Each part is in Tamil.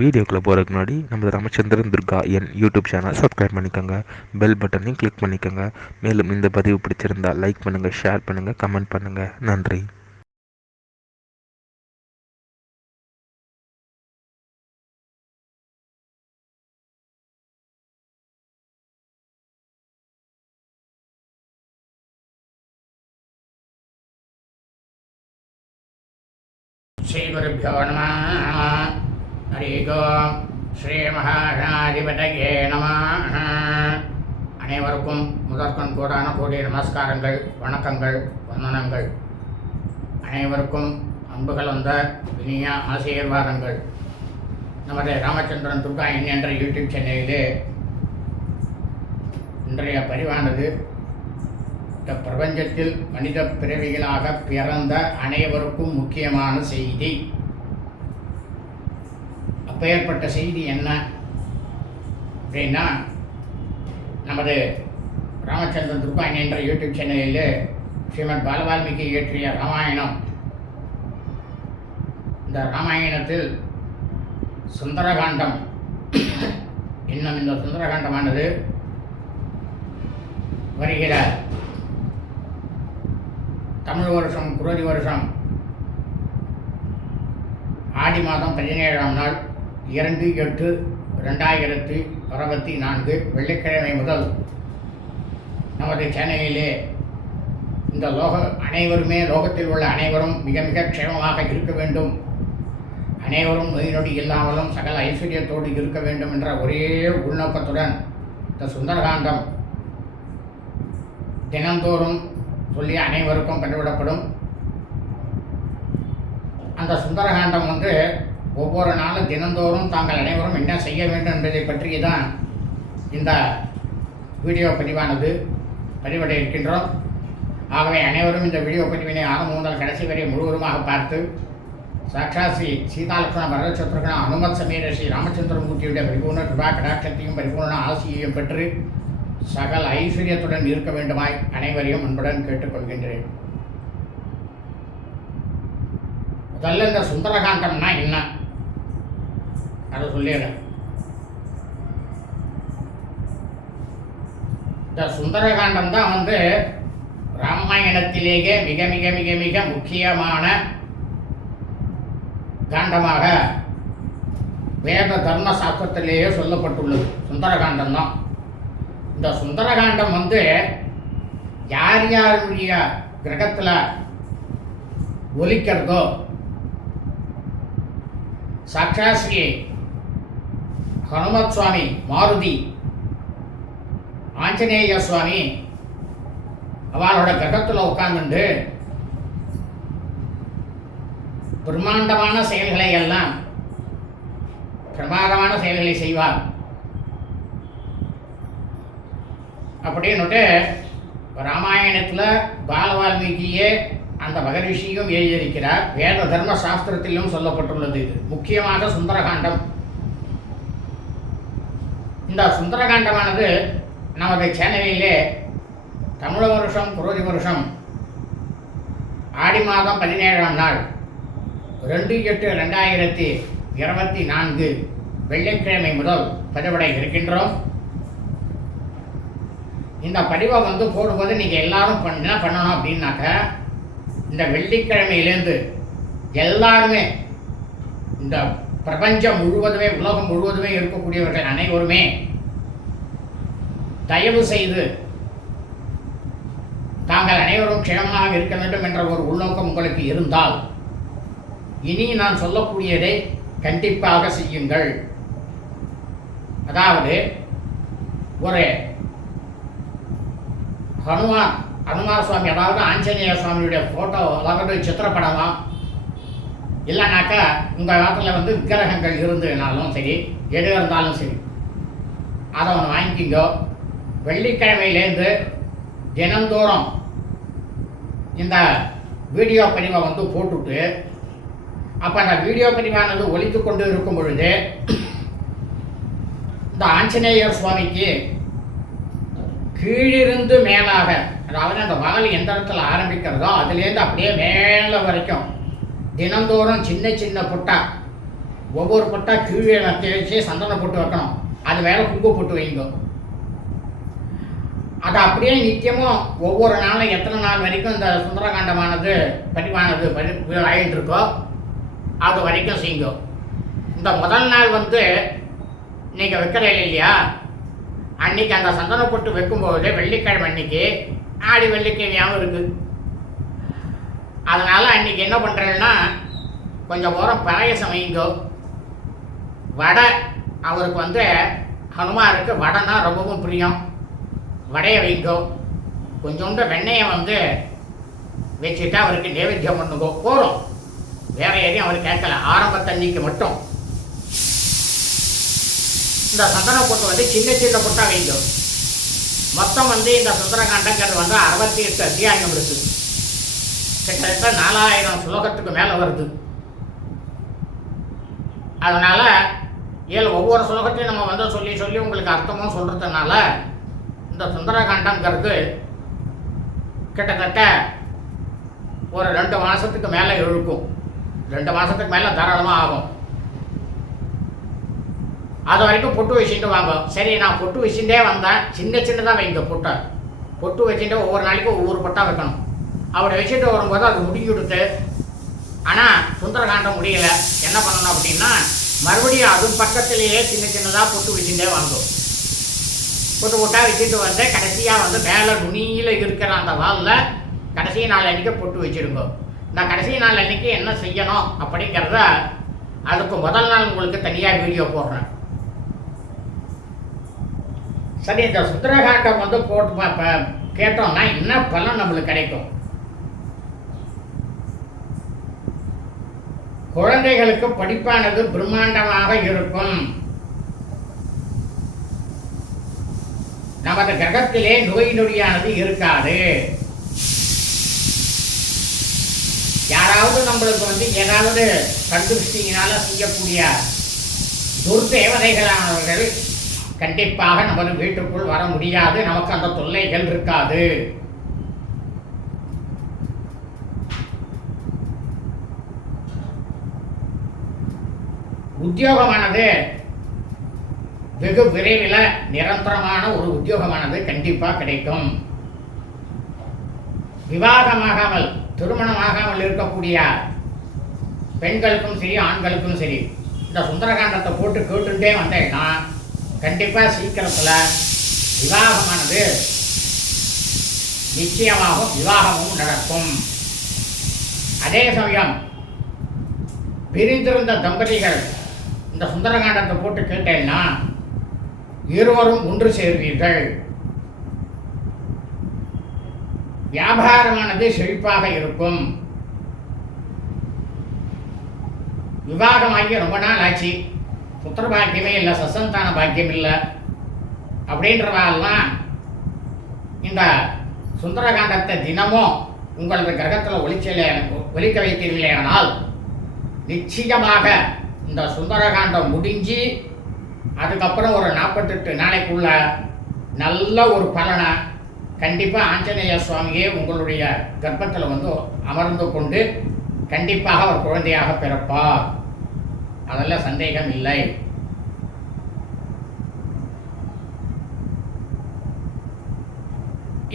வீடியோக்குள்ளே போகிறதுக்கு முன்னாடி நம்ம Ramachandran Durga YouTube channel subscribe பண்ணிக்கோங்க, பெல் பட்டனையும் கிளிக் பண்ணிக்கோங்க. மேலும் இந்த பதிவு பிடிச்சிருந்தால் லைக் பண்ணுங்கள், ஷேர் பண்ணுங்கள், கமெண்ட் பண்ணுங்கள். நன்றி. ஸ்ரீகுருभ्यो நமः. ஹரி ஓம். ஸ்ரீ மகாகணாதிபதியே நமः. அனைவருக்கும் முதற்கண் கோடான கோடி நமஸ்காரங்கள், வணக்கங்கள், வந்தனங்கள். அனைவருக்கும் அன்புகள் வந்த இனிய ஆசீர்வாதங்கள். நமது ராமச்சந்திரன் துர்கா என்ற யூடியூப் சேனலிலே இன்றைய பதிவானது இந்த பிரபஞ்சத்தில் மனித பிறவிகளாக பிறந்த அனைவருக்கும் முக்கியமான செய்தி. அப்பேற்பட்ட செய்தி என்ன அப்படின்னா, நமது ராமச்சந்திரன் துர்கா என்ற யூடியூப் சேனலில் ஸ்ரீமத் பாலவால்மீகி இயற்றிய ராமாயணம், இந்த ராமாயணத்தில் சுந்தரகாண்டம் இன்னும் இந்த சுந்தரகாண்டமானது வருகிற தமிழ் வருஷம் குரோதி வருஷம் ஆடி மாதம் 17ஆம் நாள் 2/8/2024 வெள்ளிக்கிழமை முதல் நமது சேனலிலே இந்த லோகத்தில் உள்ள அனைவரும் மிக மிக க்ஷேமமாக இருக்க வேண்டும், அனைவரும் நோய் நொடி இல்லாமலும் சகல ஐஸ்வர்யத்தோடு இருக்க வேண்டும் என்ற ஒரே உள்நோக்கத்துடன் இந்த சுந்தரகாண்டம் தினந்தோறும் சொல்லி அனைவருக்கும் பதிவிடப்படும். அந்த சுந்தரகாண்டம் ஒவ்வொரு நாளும் தினந்தோறும் தாங்கள் அனைவரும் என்ன செய்ய வேண்டும் என்பதை பற்றி தான் இந்த வீடியோ பதிவானது பதிவிட இருக்கின்றோம். ஆகவே அனைவரும் இந்த வீடியோ பதிவினை ஆரம்பம் முதல் கடைசி வரை முழுவதுமாக பார்த்து சாட்சாத் ஸ்ரீ சீதாலட்சுமண பரதசத்ருகண அனுமத் சமேத ஸ்ரீ ராமச்சந்திரமூர்த்தியுடைய பரிபூர்ண கிருபா கடாட்சத்தையும் பரிபூர்ண ஆசியையும் பெற்று சகல ஐஸ்வர்யத்துடன் இருக்க வேண்டுமாய் அனைவரையும் அன்புடன் கேட்டுக்கொள்கின்றேன். முதல்ல இந்த சுந்தரகாண்டம்னா என்ன அதை சொல்லிடுறேன். இந்த சுந்தரகாண்டம் தான் ராமாயணத்திலேயே மிக மிக மிக மிக முக்கியமான காண்டமாக வேத தர்ம சாஸ்திரத்திலேயே சொல்லப்பட்டுள்ளது. சுந்தரகாண்டம் தான். இந்த சுந்தரகாண்டம் யார் யாருடைய கிரகத்தில் ஒலிக்கிறதோ, சாட்சாத் ஸ்ரீ ஹனுமத் சுவாமி, மாருதி, ஆஞ்சநேய சுவாமி அவளோட கிரகத்தில் உட்கார்ந்து பிரம்மாண்டமான செயல்களை எல்லாம் பிரமாதமான செயல்களை செய்வார் அப்படின்னுட்டு ராமாயணத்தில் பாலவால்மீகியே அந்த மகரிஷியும் எழுதியிருக்கிறார். வேத தர்ம சாஸ்திரத்திலும் சொல்லப்பட்டுள்ளது. இது முக்கியமாக சுந்தரகாண்டம். இந்த சுந்தரகாண்டமானது நமது சேனலிலே தமிழ் வருஷம் குரோதி வருஷம் ஆடி மாதம் 17ஆம் நாள் 2/8/2024 வெள்ளிக்கிழமை முதல் பதிவிட இருக்கின்றோம். இந்த பதிவை போடும்போது நீங்கள் எல்லாரும் என்ன பண்ணணும் அப்படின்னாக்க, இந்த வெள்ளிக்கிழமையிலேருந்து எல்லாருமே இந்த பிரபஞ்சம் முழுவதுமே உலகம் முழுவதுமே இருக்கக்கூடியவர்கள் அனைவருமே தயவு செய்து தாங்கள் அனைவரும் க்ஷேமமாக இருக்க வேண்டும் என்ற ஒரு உள்நோக்கம் உங்களுக்கு இருந்தால் இனி நான் சொல்லக்கூடியதை கண்டிப்பாக செய்யுங்கள். அதாவது ஒரு ஹனுமார் சுவாமி, அதாவது ஆஞ்சநேய சுவாமியுடைய ஃபோட்டோ, அதாவது சித்திரப்படமா இல்லைனாக்கா உங்கள் காலத்தில் விக்கிரகங்கள் இருந்ததுனாலும் சரி, எது இருந்தாலும் சரி, அதை ஒன்று வாங்கிக்கிங்கோ. வெள்ளிக்கிழமையிலேருந்து தினந்தோறும் இந்த வீடியோ பதிவை போட்டுட்டு, அப்போ அந்த வீடியோ பதிவானது ஒலித்து கொண்டு இருக்கும் பொழுது இந்த ஆஞ்சநேயர் சுவாமிக்கு கீழிருந்து மேலாக, அதாவது அந்த வால் எந்த இடத்துல ஆரம்பிக்கிறதோ அதுலேருந்து அப்படியே மேலே வரைக்கும் தினந்தோறும் சின்ன சின்ன புட்டா ஒவ்வொரு பொட்டா கீழே வச்சு சந்தன போட்டு வைக்கணும், அது மேலே குங்குமம் போட்டு வைங்க. அது அப்படியே நித்தியமும் ஒவ்வொரு நாளும் எத்தனை நாள் வரைக்கும் இந்த சுந்தரகாண்டமானது பதிவானது ஆகிட்டு இருக்கோ அது வரைக்கும் செய்யுங்க. இந்த முதல் நாள் நீங்கள் வைக்கிறீங்க இல்லையா, அன்னைக்கு அந்த சந்தன பொட்டு வைக்கும்போது வெள்ளிக்கிழமை அன்னைக்கு ஆடி வெள்ளிக்கிழமையாகவும் இருக்குது. அதனால் அன்றைக்கி என்ன பண்ணுறேன்னா கொஞ்சம் ஓரம் பாயசம் வைங்கோ. வடை அவருக்கு ஹனுமாருக்கு வடைனா ரொம்பவும் பிரியம், வடையை வைங்கோ. கொஞ்சோண்டு வெண்ணெயை வச்சுட்டு அவருக்கு நைவேத்தியம் பண்ணுங்கோ, போகிறோம். வேற எதையும் அவர் கேட்கல, ஆரம்பத்தன்னைக்கு மட்டும் இந்த சந்தன பொட்டு சின்ன சின்ன பொட்டா வைங்கோ. மொத்தம் இந்த சுந்தரகாண்டங்கிறது 68 அத்தியாயம் இருக்குது. கிட்டத்தட்ட 4000 ஸ்லோகத்துக்கு மேலே வருது. அதனால் இதில் ஒவ்வொரு ஸ்லோகத்தையும் நம்ம சொல்லி சொல்லி உங்களுக்கு அர்த்தமும் சொல்கிறதுனால இந்த சுந்தரகாண்டங்கிறது கிட்டத்தட்ட ஒரு 2 மாதத்துக்கு மேலே இழுக்கும். 2 மாதத்துக்கு மேலே தாராளமாக ஆகும். அது வரைக்கும் பொட்டு வச்சுட்டு வாங்க. சரி, நான் பொட்டு வச்சுட்டே வந்தேன், சின்ன சின்னதாக வைங்க பொட்டை. பொட்டு வச்சுட்டு ஒவ்வொரு நாளைக்கும் ஒவ்வொரு பொட்டாக வைக்கணும். அப்படி வச்சுட்டு வரும்போது அது முடிஞ்சுடுத்து. ஆனால் சுந்தரகாண்டம் முடியலை. என்ன பண்ணணும் அப்படின்னா மறுபடியும் அதுவும் பக்கத்திலேயே சின்ன சின்னதாக பொட்டு வச்சுட்டே வாங்கும். பொட்டு பொட்டாக வச்சுட்டு கடைசியாக மேலே நுனியில் இருக்கிற அந்த வாலில் கடைசி நாள் அன்றைக்கி பொட்டு வச்சுடுங்க. இந்த கடைசி நாள் அன்றைக்கி என்ன செய்யணும் அப்படிங்கிறத அதுக்கு முதல் நாள் உங்களுக்கு தனியாக வீடியோ போடுறேன். சரி, இந்த சுந்தரகாண்டம் போட்டு கேட்டோம்னா என்ன பலன் நம்மளுக்கு கிடைக்கும்? குழந்தைகளுக்கு படிப்பானது பிரம்மாண்டமாக இருக்கும். நமது கிரகத்திலே நோய் நொடியானது இருக்காது. யாராவது நம்மளுக்கு ஏதாவது கண்டுபிடிச்சிங்கனால செய்யக்கூடிய துர்தேவதைகளானவர்கள் கண்டிப்பாக நமது வீட்டுக்குள் வர முடியாது. நமக்கு அந்த தொல்லைகள் இருக்காது. உத்தியோகமானது வெகு விரைவில் நிரந்தரமான ஒரு உத்தியோகமானது கண்டிப்பாக கிடைக்கும். விவாகமாகாமல் திருமணமாகாமல் இருக்கக்கூடிய பெண்களுக்கும் சரி ஆண்களுக்கும் சரி இந்த சுந்தரகாண்டத்தை போட்டு கேட்டுட்டே வந்தேன்னா கண்டிப்பாக சீக்கிரத்தில் விவாகமானது நிச்சயமாகவும் விவாகமும் நடக்கும். அதே சமயம் பிரிந்திருந்த தம்பதிகள் இந்த சுந்தரகாண்டத்தை போட்டு கேட்டேன்னா இருவரும் ஒன்று சேர்வீர்கள். வியாபாரமானது செழிப்பாக இருக்கும். விவாகமாகி ரொம்ப நாள் ஆச்சு, புத்திர பாக்கியமே இல்லை, சசந்தான பாக்கியம் இல்லை அப்படின்றவாள்லாம் இந்த சுந்தரகாண்டத்தை தினமும் உங்களது கிரகத்தில் ஒலிக்க வைத்தீர்களேனால் நிச்சயமாக இந்த சுந்தரகாண்டம் முடிஞ்சு அதுக்கப்புறம் ஒரு 48 நாளைக்குள்ள நல்ல ஒரு பலனை கண்டிப்பாக ஆஞ்சநேய சுவாமியே உங்களுடைய கர்ப்பத்தில் அமர்ந்து கொண்டு கண்டிப்பாக அவர் குழந்தையாக பிறப்பார். அதெல்லாம் சந்தேகம் இல்லை.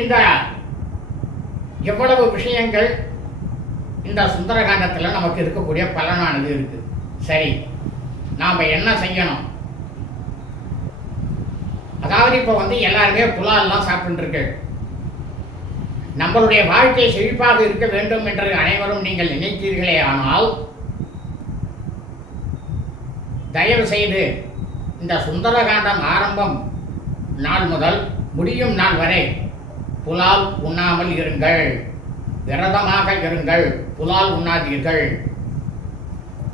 இந்த எவ்வளவு விஷயங்கள் இந்த சுந்தரகாண்டத்தில் நமக்கு இருக்கக்கூடிய பலனானது இருக்கு. சரி, நாம் என்ன செய்யணும்? அதாவது இப்போ எல்லாருமே புலால்லாம் சாப்பிட்டுருக்கு. நம்மளுடைய வாழ்க்கை செழிப்பாக இருக்க வேண்டும் என்று அனைவரும் நீங்கள் நினைத்தீர்களே ஆனால் தயவு செய்து இந்த சுந்தரகாண்டம் ஆரம்பம் நாள் முதல் முடியும் நாள் வரை புலால் உண்ணாமல் இருங்கள், விரதமாக இருங்கள், புலால் உண்ணாதீர்கள்.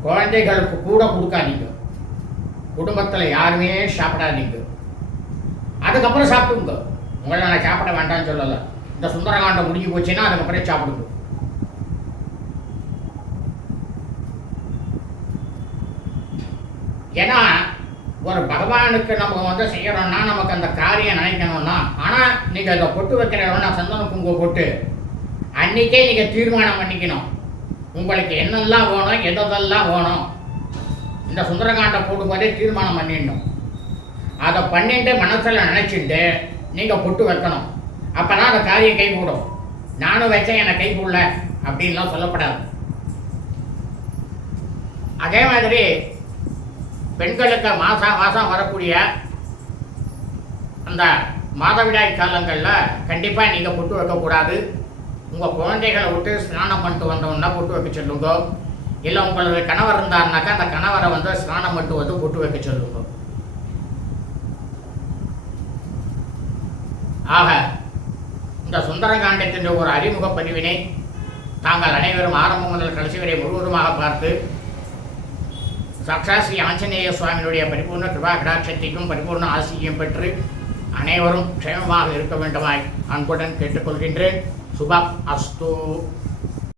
குழந்தைகளுக்கு கூட கொடுக்காதீங்க, குடும்பத்தில் யாருமே சாப்பிடாதீங்க. அதுக்கப்புறம் சாப்பிடுங்க. உங்களை நான் சாப்பிட வேண்டாம்னு சொல்லலை. இந்த சுந்தரகாண்டம் முடிஞ்சு போச்சுன்னா அதுக்கப்புறம் சாப்பிடுங்க. ஏன்னா ஒரு பகவானுக்கு நம்ம செய்யறோம்னா நமக்கு அந்த காரியம் நினைக்கணும்னா, ஆனால் நீங்கள் இதை பொட்டு வைக்கிறவனா சந்தன குங்குமம் போட்டு அன்றைக்கே நீங்கள் தீர்மானம் பண்ணிக்கணும் உங்களுக்கு என்னெல்லாம் வேணும், எதெல்லாம் வேணும். இந்த இந்த சுந்தரகாண்டம் போடும்போதே தீர்மானம் பண்ணிடணும். அதை பண்ணிட்டு மனசில் நினச்சிட்டு நீங்கள் பொட்டு வைக்கணும். அப்போ தான் அந்த காரியம் கை கூடும். நானும் வச்சேன் எனக்கு கை கூடல அப்படின்லாம் சொல்லப்படாது. அதே மாதிரி பெண்களுக்கு மாதம் வரக்கூடிய அந்த மாதவிடாய் காலங்களில் கண்டிப்பாக நீங்கள் பொட்டு வைக்கக்கூடாது. உங்கள் குழந்தைகளை விட்டு ஸ்நானம் பண்ணிட்டு வந்தோம்னா பொட்டு வைக்க சொல்லுங்க. இல்லை உங்களது கணவர் இருந்தாருனாக்கா அந்த கணவரை வந்து ஸ்நானம் பண்ணிட்டு வந்து பொட்டு வைக்க சொல்லுங்க. ஆக இந்த சுந்தரகாண்டத்தின் ஒரு அறிமுக பதிவினை தாங்கள் அனைவரும் ஆரம்பம் முதல் கடைசி வரை முழுவதுமாக பார்த்து சாக்ஷாத் ஸ்ரீ ஆஞ்சநேய சுவாமியினுடைய பரிபூர்ண கிருபா கடாட்சத்தையும் பரிபூர்ண ஆசியும் பெற்று அனைவரும் க்ஷேமமாக இருக்க வேண்டுமாய் அன்புடன் கேட்டுக்கொள்கின்றேன். சுபம் அஸ்து.